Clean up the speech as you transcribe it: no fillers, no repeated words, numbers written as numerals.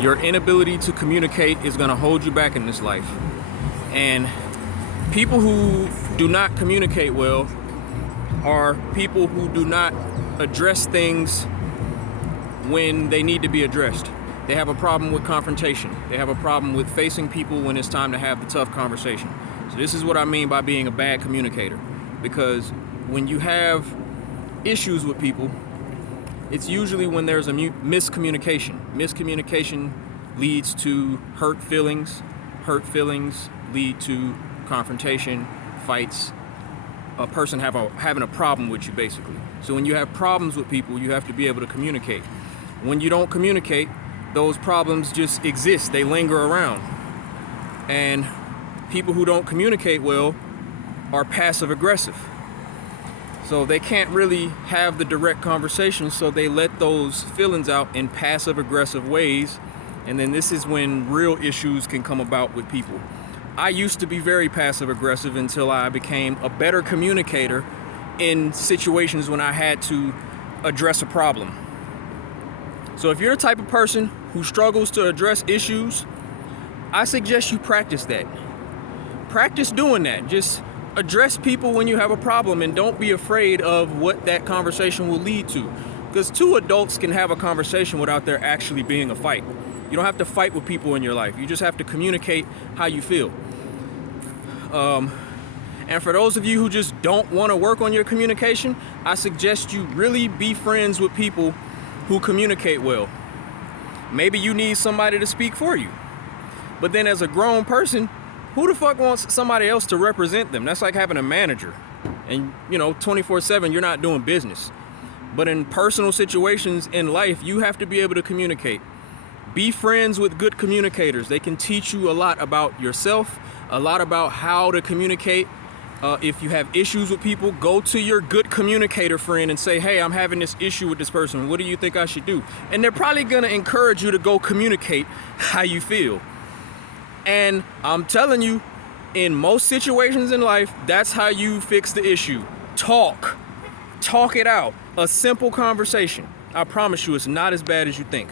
Your inability to communicate is going to hold you back in this life. And people who do not communicate well are people who do not address things when they need to be addressed. They have a problem with confrontation. They have a problem with facing people when it's time to have the tough conversation. So this is what I mean by being a bad communicator. Because when you have issues with people, it's usually when there's a miscommunication. Miscommunication leads to hurt feelings. Hurt feelings lead to confrontation, fights, a person having a problem with you, basically. So when you have problems with people, you have to be able to communicate. When you don't communicate, those problems just exist. They linger around. And people who don't communicate well are passive aggressive. So they can't really have the direct conversation, so they let those feelings out in passive aggressive ways. And then this is when real issues can come about with people. I used to be very passive aggressive until I became a better communicator in situations when I had to address a problem. So if you're the type of person who struggles to address issues, I suggest you practice that. Practice doing that. Just address people when you have a problem, and don't be afraid of what that conversation will lead to. Because two adults can have a conversation without there actually being a fight. You don't have to fight with people in your life. You just have to communicate how you feel. And for those of you who just don't want to work on your communication, I suggest you really be friends with people who communicate well. Maybe you need somebody to speak for you. But then as a grown person, who the fuck wants somebody else to represent them? That's like having a manager. And 24/7, you're not doing business. But in personal situations in life, you have to be able to communicate. Be friends with good communicators. They can teach you a lot about yourself, a lot about how to communicate. If you have issues with people, go to your good communicator friend and say, hey, I'm having this issue with this person. What do you think I should do? And they're probably gonna encourage you to go communicate how you feel. And I'm telling you, in most situations in life, that's how you fix the issue. Talk it out. A simple conversation. I promise you, it's not as bad as you think.